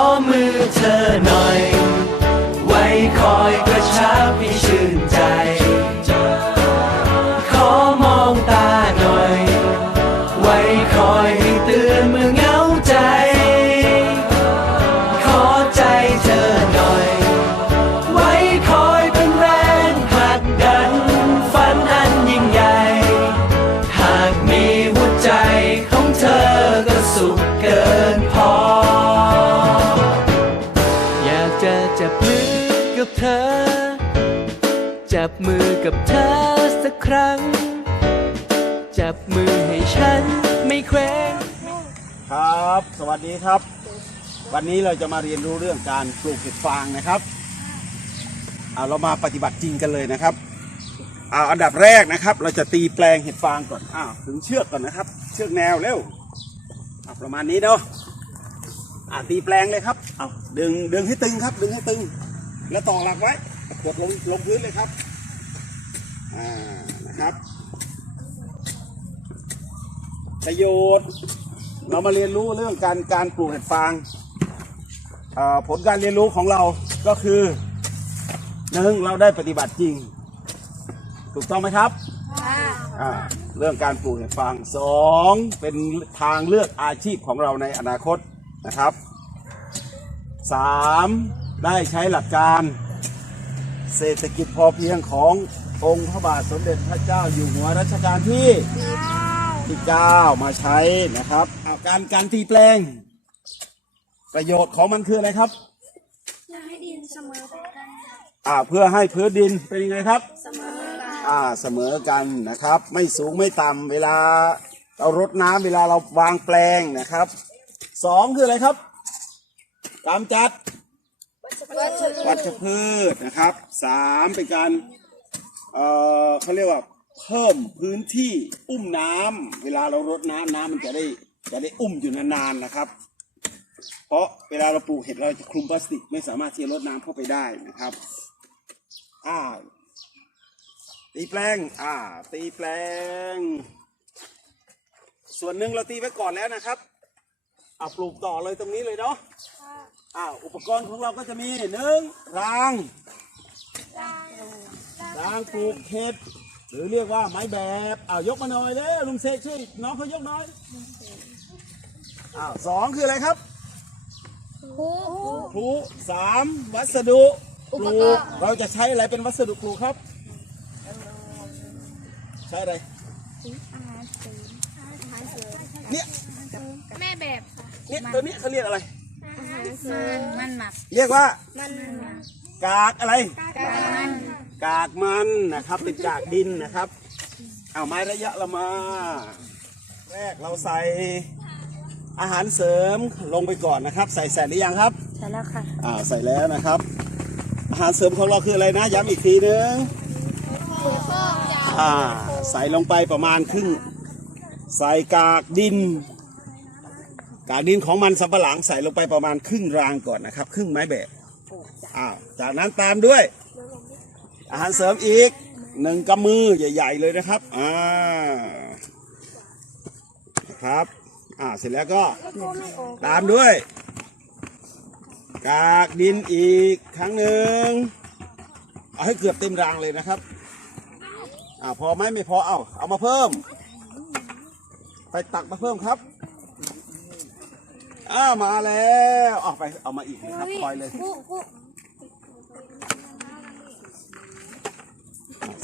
อมือเธอหน่อย จับมือกับเธอสักครั้ง จับมือให้ฉันไม่เคว้งครับ สวัสดีครับ วันนี้เราจะมาเรียนรู้เรื่องการปลูกเห็ดฟางนะครับเอาเรามาปฏิบัติจริงกันเลยนะครับเอาอันดับแรกนะครับ เราจะตีแปลงเห็ดฟางก่อนอ้าวถึงเชือกก่อนนะครับ เชือกแนวเร็วประมาณนี้เนาะอ่าตีแปลงเลยครับเอาดึงดึงให้ตึงครับ ดึงให้ตึง แล้วต่อหลักไว้กดลงลงพื้นเลยครับ อ่านะครับ ประโยชน์เรามาเรียนรู้เรื่องการการปลูกเห็ดฟางเอ่อผลการเรียนรู้ของเราก็คือหนึ่งเราได้ปฏิบัติจริง ถูกต้องไหมครับอ่าเรื่องการปลูกเห็ดฟางสองเป็นทางเลือกอาชีพของเราในอนาคตนะครับสามได้ใช้หลักการเศรษฐกิจพอเพียงของ องค์พระบาทสมเด็จพระเจ้าอยู่หัวรัชกาลที่ที่เก้ามาใช้นะครับเอาการการตีแปลง ประโยชน์ของมันคืออะไรครับให้ดินเสมอกันอ่าเพื่อให้พื้นดินเป็นยังไงครับ เสมอกันอ่าเสมอกันนะครับ ไม่สูงไม่ต่ำเวลาเรารดน้ำเวลาเราวางแปลงนะครับสองคืออะไรครับกำจัดวัชวัชพืชนะครับสามเป็นการ เอ่อเขาเรียกว่าเพิ่มพื้นที่อุ้มน้ำเวลาเรารดน้ำน้ำมันจะได้จะได้อุ้มอยู่นานๆนะครับ เพราะเวลาเราปลูกเห็ดเราจะคลุมพลาสติกไม่สามารถที่จะรดน้ำเข้าไปได้นะครับอ่าตีแปลงอ่าตีแปลง ส่วนหนึ่งเราตีไว้ก่อนแล้วนะครับเอาปลูกต่อเลยตรงนี้เลยเนาะอ่าอุปกรณ์ของเราก็จะมีหนึ่งราง ราง ปลูกเห็ดหรือเรียกว่าไม้แบบอ้าวยกมาหน่อยเลยลุงเสกช่วยน้องเขายกหน่อยอ้าวสองคืออะไรครับผู้ปลูกสามวัสดุปลูกเราจะใช้อะไรเป็นวัสดุปลูกครับ ใช้อะไรเนี่ยแม่แบบค่ะเนี่ยตัวเนี้ยเขาเรียกอะไร มันมันหมักเรียกว่ามันกากอะไรมัน กากมันนะครับ เป็นกากดินนะครับ เอาไม้ระยะเรามา แรกเราใส่อาหารเสริมลงไปก่อนนะครับ ใส่แสนหรือยังครับ ใช่แล้วค่ะ อ่าใส่แล้วนะครับ อาหารเสริมของเราคืออะไรนะย้ำอีกทีนึงปุ๋ยข้องยาวอ่าใส่ลงไปประมาณครึ่งใส่กากดิน กากดินของมันสำปะหลังใส่ลงไปประมาณครึ่งรางก่อนนะครับ ครึ่งไม้แบบอ้าวจากนั้นตามด้วย อาหารเสริมอีกหนึ่งกำมือใหญ่ ๆ เลยนะครับ อ่า ครับ อ่า เสร็จแล้วก็ตามด้วย กากดินอีกครั้งหนึ่ง เอาให้เกือบเต็มรางเลยนะครับ อ่า พอไหมไม่พอ เอาเอามาเพิ่ม ไปตักมาเพิ่มครับ อ้ามาแล้วเอาไป เอามาอีกนะครับคอยเลย อะ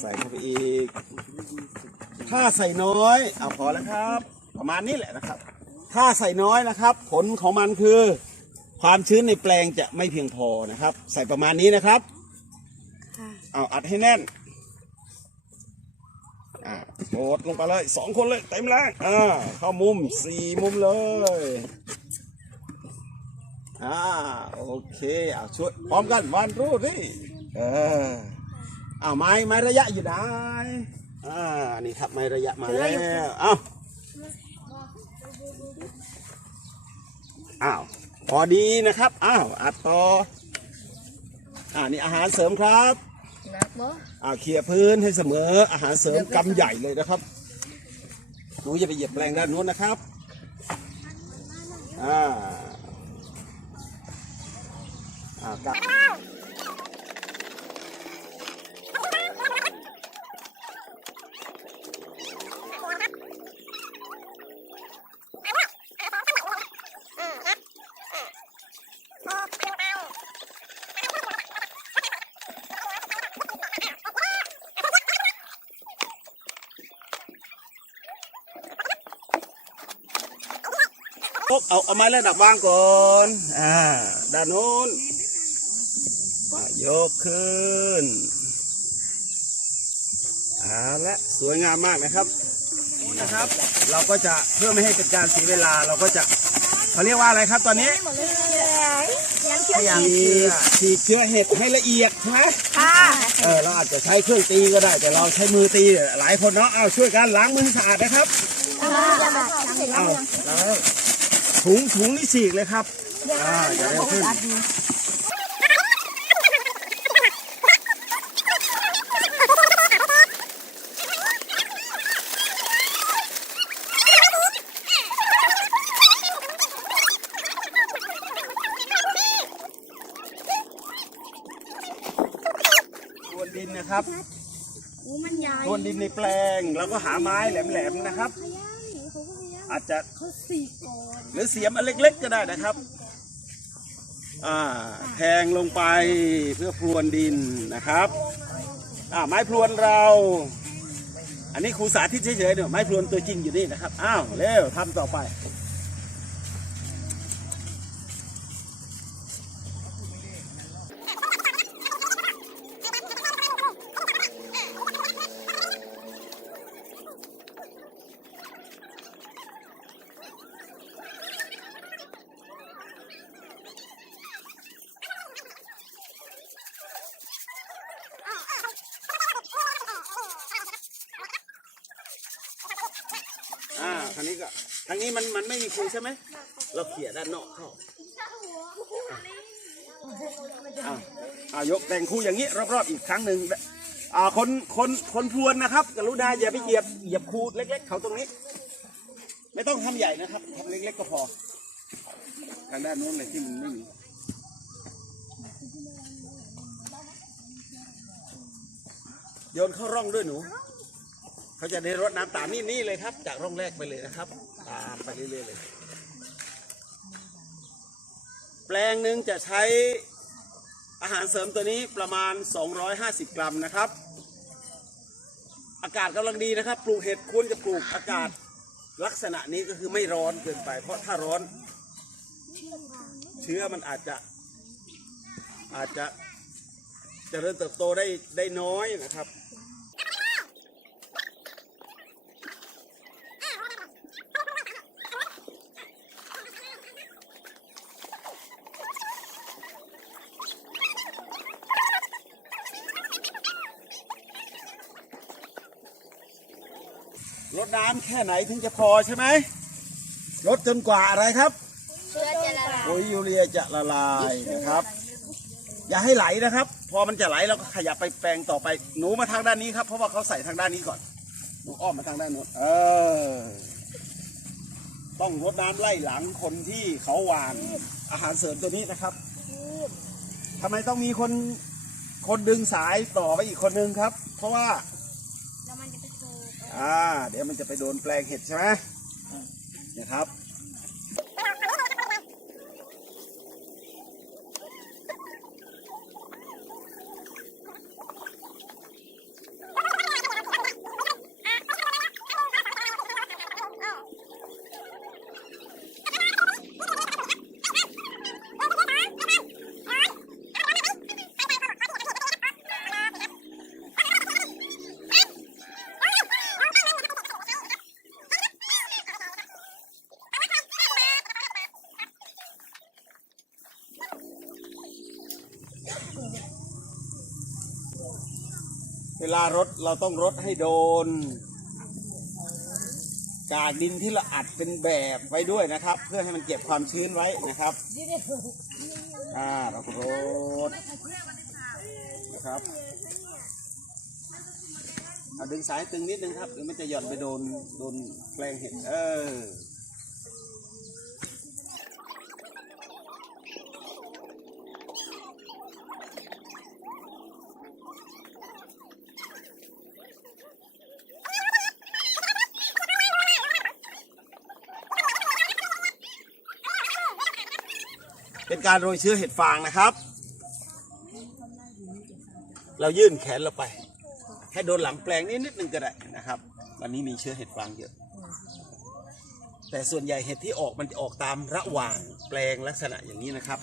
ใส่เข้าไปอีก ถ้าใส่น้อยเอาพอแล้วครับ ประมาณนี้แหละนะครับ ถ้าใส่น้อยนะครับ ผลของมันคือ ความชื้นในแปลงจะไม่เพียงพอนะครับ ใส่ประมาณนี้นะครับเอาอัดให้แน่นอ่าโดดลงไปเลยสองคนเลยเต็มแรงอ่าเข้ามุมสี่มุมเลยอ่าโอเคเอาช่วยพร้อมกันวันรู้ดิเออ อ้าวไม้ไม้ระยะอยู่ไหนอ่านี่ครับไม้ระยะมาแล้วอ้าวอ้าวพอดีนะครับอ้าวอัดต่ออ่านี่อาหารเสริมครับหนักบ่อ่าเคลียร์พื้นให้เสมออาหารเสริมกำใหญ่เลยนะครับหนูอย่าไปเหยียบแปลงด้านโน้นนะครับอ่าอ่า เอาเอาไม้ระดับวางก่อนอ่าด้านโน้นอ่ายกขึ้นเอาละสวยงามมากนะครับนะครับ เราก็จะเพื่อไม่ให้เป็นการเสียเวลาเราก็จะเขาเรียกว่าอะไรครับตอนนี้พยายามฉีดฉีดเชื้อเห็ดให้ละเอียดใช่ไหมค่ะเออเราอาจจะใช้เครื่องตีก็ได้ แต่เราใช้มือตีหลายคนเนาะเอาช่วยกันล้างมือให้สะอาดนะครับเอา ถุงถุงนี่ฉีกเลยครับอ่าจะได้ขึ้นทวนดินนะครับอู้มันใหญ่ทวนดินในแปลงแล้วก็หาไม้แหลมๆนะครับ อาจจะเขาสี่ก่อน หรือเสียมอันเล็กๆก็ได้นะครับแทงลงไปเพื่อพรวนดินนะครับไม้พรวนเรา อันนี้ครูสาธิตเฉยๆเนี่ยไม้พรวนตัวจริงอยู่นี่นะครับ อ้าวเร็วทำต่อไป อ่าทางนี้ก็ทางนี้มันมันไม่มีครูใช่ไหมเราเขี่ยด้านนอกเข้าอ่าอ่ายกแต่งคู่อย่างนี้รอบๆอีกครั้งหนึ่งอ่าคนคนคนพรวนนะครับกรุณาอย่าไปเหยียบเหยียบคูเล็ก ๆ เขาตรงนี้ ไม่ต้องทำใหญ่นะครับทำเล็ก ๆ ก็พอทางด้านโน้นเลยที่มันไม่มีโยนเข้าร่องด้วยหนู เขาจะได้รดน้ำตามนี่นี่เลยครับ จากร่องแรกไปเลยนะครับ ตามไปเรื่อยๆเลย แปลงหนึ่งจะใช้อาหารเสริมตัวนี้ประมาณ 250 กรัมนะครับ อากาศกำลังดีนะครับ ปลูกเห็ดควรจะปลูกอากาศลักษณะนี้ก็คือไม่ร้อนเกินไป เพราะถ้าร้อน เชื้อมันอาจจะอาจจะเจริญเติบโตได้ได้น้อยนะครับ น้ำแค่ไหนถึงจะพอใช่ไหมลดจนกว่าอะไรครับเชื้อจะละลายปุ๋ยยูเรียจะละลายนะครับ อย่าให้ไหลนะครับ พอมันจะไหลเราก็ขยับไปแปลงต่อไปหนูมาทางด้านนี้ครับ เพราะว่าเขาใส่ทางด้านนี้ก่อนหนูอ้อมมาทางด้านโน้นเออ ต้องรดน้ำไล่หลังคนที่เขาหวานอาหารเสริมตัวนี้นะครับทำไมต้องมีคนคนดึงสายต่อไปอีกคนนึงครับ เพราะว่า แล้วมันจะไปโผล่ อ่า เดี๋ยวมันจะไปโดนแปลงเห็ดใช่ไหมเนี่ยครับ ลารดเราต้องรดให้โดน กากดินที่เราอัดเป็นแบบไว้ด้วยนะครับ เพื่อให้มันเก็บความชื้นไว้นะครับอ่าเรารดนะครับเอาดึงสายตึงนิดนึงครับเดี๋ยวมันจะหย่อนไปโดนโดนแปลงเห็ดเออ เป็นการโรยเชื้อเห็ดฟางนะครับ เรายื่นแขนเราไปให้โดนหลังแปลงนิดนิดนึงก็ได้นะครับ วันนี้มีเชื้อเห็ดฟางเยอะ แต่ส่วนใหญ่เห็ดที่ออกมันจะออกตามระหว่างแปลงลักษณะอย่างนี้นะครับ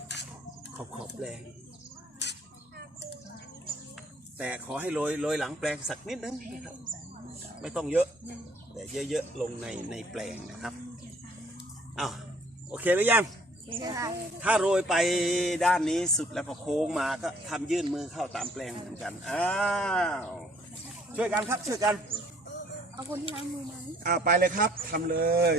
ขอบขอบแปลง แต่ขอให้โรยโรยหลังแปลงสักนิดนึงนะครับไม่ต้องเยอะ แต่เยอะๆลงในในแปลงนะครับอ้าวโอเคหรือยัง ถ้าโรยไปด้านนี้สุดแล้วพอโค้งมาก็ทำยื่นมือเข้าตามแปลงเหมือนกัน อ้าว ช่วยกันครับช่วยกัน เอาคนที่ล้างมือไหมอ้าวไปเลยครับทำเลย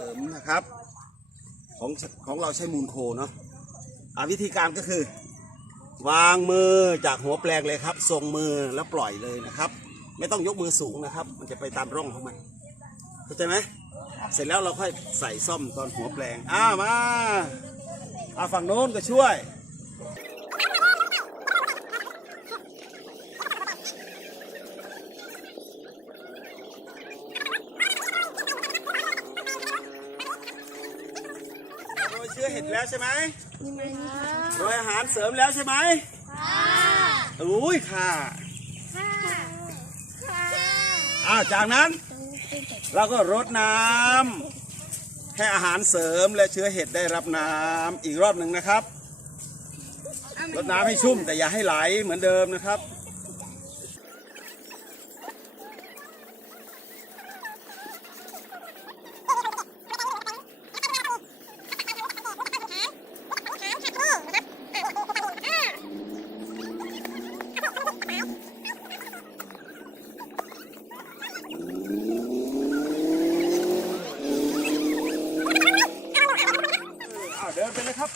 ริมนะครับของของเราใช้มูลโคเนาะะวิธีการก็คือ วางมือจากหัวแปลงเลยครับทรงมือแล้วปล่อยเลยนะครับ ไม่ต้องยกมือสูงนะครับ มันจะไปตามร่องของมันเข้าใจไหมเสร็จแล้วเราค่อยใส่ซ่อมตอนหัวแปลงอ้ามาอาฝั่งโน้นก็ช่วย แล้วใช่ไหมโรยอาหารเสริมแล้วใช่ไหมอุ้ยค่ะอ้าวจากนั้น เราก็รดน้ำให้อาหารเสริมและเชื้อเห็ดได้รับน้ำอีกรอบหนึ่งนะครับรดน้ำให้ชุ่มแต่อย่าให้ไหลเหมือนเดิมนะครับ ครับ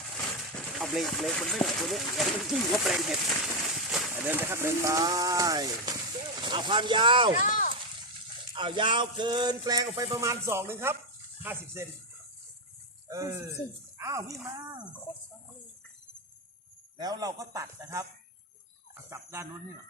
เอาเบรกเบรกมันไม่หนักตัวนี้อย่าให้มันจิ้มหัวแปลงเห็ดอะเดินไปครับเดินไปเอาความยาวเอายาวเกินแปลงออกไปประมาณสองหนึ่งครับห้าสิบเซนเอออ้าวพี่มาแล้วเราก็ตัดนะครับเอาจับด้านนู้นให้หน่อย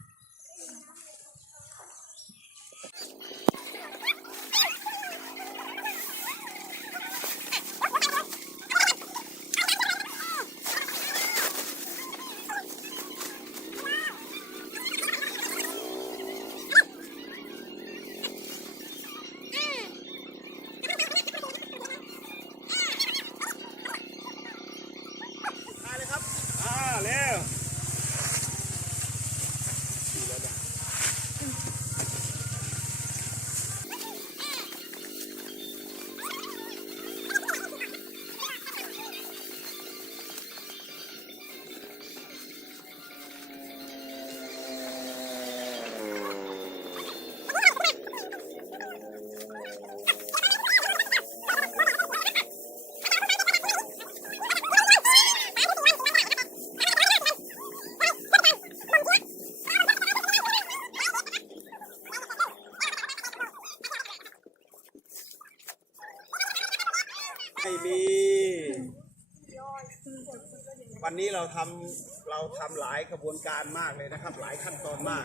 วันนี้เราทำเราทำหลายกระบวนการมากเลยนะครับ หลายขั้นตอนมาก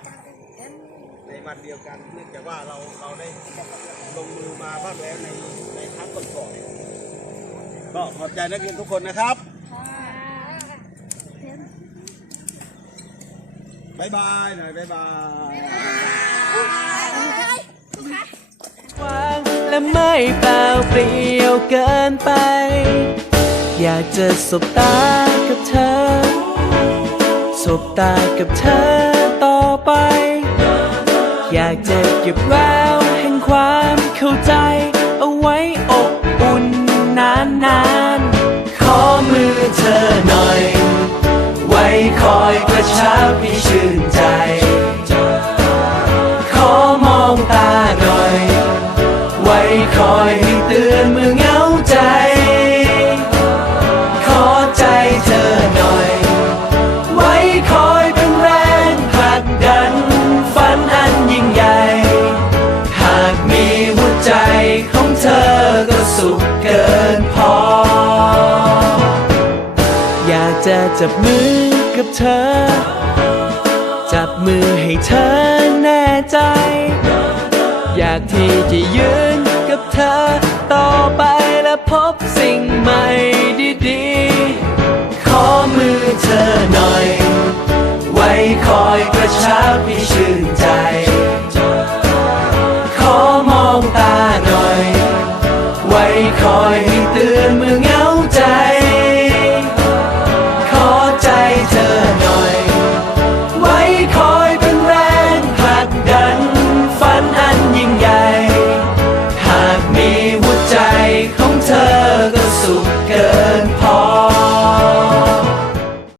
ในวันเดียวกันเนื่องจากว่าเราเราได้ลงมือมาบ้างแล้วในในครั้งก่อนๆก็ขอบใจนักเรียนทุกคนนะครับบายบายหน่อยบายบายวางและไม่เปล่าเปลี่ยวเกินไป อยากจะสบตา เธอ สบตากับเธอต่อไป อยากจะเก็บแววแห่งความเข้าใจ เอาไว้อบอุ่นนานๆ ขอมือเธอหน่อย ไว้คอยกระชับให้ชื่นใจ จับมือกับเธอ จับมือให้เธอแน่ใจ อยากที่จะยืนกับเธอ ต่อไปและพบสิ่งใหม่ดีๆ